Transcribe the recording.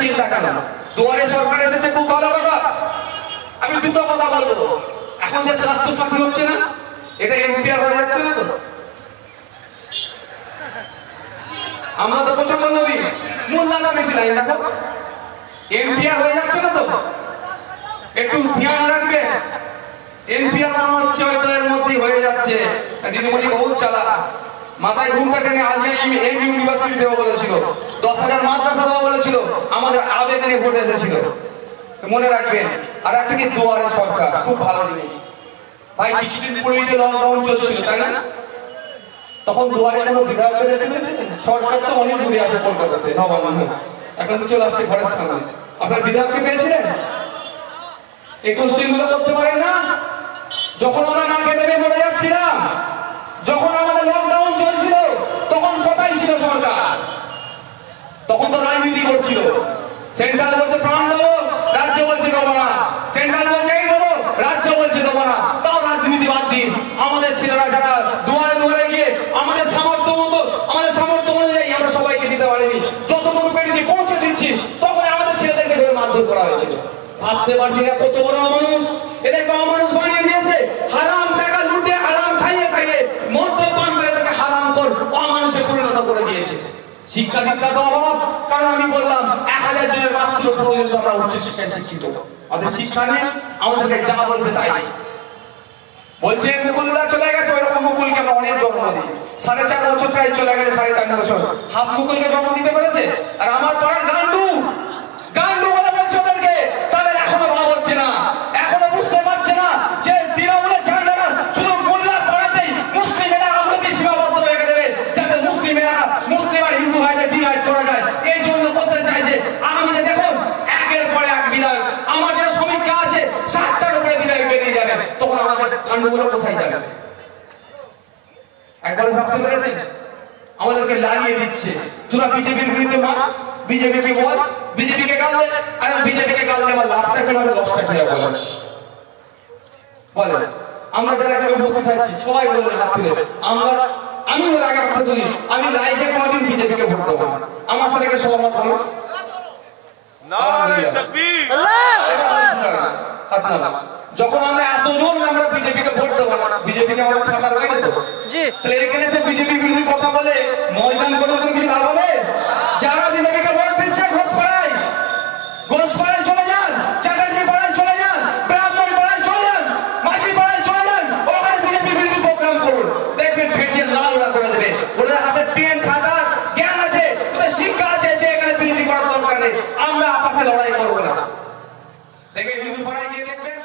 চিন্তা কেন? দুয়ারে সরকার এসেছে, খুব ভালো কথা। আমি দুটো কথা বলবো। এখন যে স্বাস্থ্য সাথী হচ্ছে না, এটা এমপিআর হয়ে যাচ্ছে না তো? আমরা তো প্রচন্ড নবী, মোল্লারা বেশি লাইন দেখো, এমপিআর হয়ে যাচ্ছে না তো? একটু ধ্যান রাখবেন। এমপিআর মনে হচ্ছে হয়তো এর মধ্যেই হয়ে যাচ্ছে। দিদিমণি বহুত চালা, মাথায় ঘুমটা টেনে আজকে এম ইউনিভার্সিটি দেওয়া বলেছিল, 10,000 মাদ্রাসা দেওয়া বলেছিল, আমাদের আবেগ নিয়ে ভোট এসেছিল। মনে রাখবেন। আর একটা কি দুয়ারে সরকার, খুব ভালো জিনিস ভাই। কিছুদিন পরেই যে লকডাউন চলছিল, তাই না? তখন দুয়ারে কোনো বিধায়কের পেয়েছিলেন? সরকার তো অনেক দূরে আছে, কলকাতাতে নবান্ন, এখন তো চলে আসছে ঘরের সামনে। আপনার বিধায়ককে পেয়েছিলেন? এই কোশ্চেনগুলো করতে পারেন না? যখন আমরা না খেতে মরে যাচ্ছিলাম, যখন আমাদের লকডাউন চলছিল, তখন কোথায় ছিল সরকার? তখন তো রাজনীতি করছিল। সেন্ট্রাল বলছে ফান্ড দেবো, রাজ্য বলছে দেবো না। সেন্ট্রাল বলছে এই দেবো, রাজ্য বলছে দেবো না। তাও রাজনীতি বাদ দিন, আমাদের ছেলেরা যারা দুয়ারে দুয়ারে গিয়ে আমাদের সামর্থ্য মতো, আমাদের সামর্থ্য অনুযায়ী আমরা সবাইকে দিতে পারিনি, যতটুকু পেরেছি পৌঁছে দিচ্ছি। তখন আমাদের ছেলেদেরকে ধরে মারধর করা হয়েছিল। ভাবতে পারছি না কত বড় অমানুষ, এদেরকে অমানুষ বানিয়ে দিয়েছে। হারাম টাকা লুটে, হারাম খাইয়ে খাইয়ে, মদ্যপান করে এদেরকে হারাম কর অমানুষে পরিণত করে দিয়েছে। শিক্ষা দীক্ষা তো অভাব, কারণ আমি বললাম 1000 জনের মাত্র প্রয়োজন আমরা উচ্চ শিক্ষায় শিক্ষিত। আমাদের শিক্ষা নেই, আমাদেরকে যা বলছে তাই বলছে। মুকুলদা চলে গেছে, ওইরকম মুকুলকে আমরা অনেক জন্ম দিই। 4.5 বছর প্রায় চলে গেছে, 3.5 বছর। হাফ মুকুলকে জন্ম দিতে পেরেছে? আর আমার পাড়ার গান্ডু গান্ডু বলে বলছে ওদেরকে, তাদের এখনো ভাব হচ্ছে না, এখনো বুঝতে পারছে না যে তৃণমূলের ঝান্ডারা শুধু মোল্লার পাড়াতেই মুসলিমেরা আগ্রহী সীমাবদ্ধ রেখে দেবে, যাতে মুসলিমেরা মুসলিম আর হিন্দু ভাইদের ডিভাইড করা যায়। এই জন্য করতে চাইছে। আগামীতে দেখুন একের পরে এক বিধায়ক, আমার যেটা সমীক্ষা আছে 60টার উপরে বিধায়ক বেরিয়ে যাবে, তখন আমাদের কাণ্ডগুলো কোথায় যাবে? একবার ভাবতে পেরেছেন? আমাদেরকে লাগিয়ে দিচ্ছে। তোরা বিজেপির বিরুদ্ধে মার, বিজেপিকে বল, বিজেপিকে গাল দে। আর বিজেপিকে গাল দে, আমার লাভটা কি হবে, লসটা কি হবে বলেন? আমরা যারা এখানে উপস্থিত আছি সবাই বলবেন হাত তুলে। আমি বলে আগে কথা বলি, আমি লাইফে কোনোদিন বিজেপিকে ভোট দেবো না। আমার সাথে কে সহমত বলো? যখন আমরা এতজন আমরা বিজেপিকে ভোট দেবো না, বিজেপিকে আমরা খাতার বাইরে দেবো। তাহলে এখানে এসে বিজেপি বিরোধী কথা বলে ময়দান কোনো কিছু লাভ হবে? যারা বিজেপিকে ভোট দিচ্ছে ঘোষপাড়ায় চলে যান, চ্যাটার্জি পাড়ায় চলে যান, ব্রাহ্মণ পাড়ায় চলে যান, মাঝি পাড়ায় চলে যান, ওখানে বিজেপি বিরোধী প্রোগ্রাম করুন। দেখবেন ফেটিয়ে লাল ওরা করে দেবে। ওদের হাতে পেন খাতার জ্ঞান আছে, ওদের শিক্ষা আছে যে এখানে বিরোধী করার দরকার নেই। আমরা আপসে লড়াই করবো না। দেখবেন হিন্দু পাড়ায় গিয়ে দেখবেন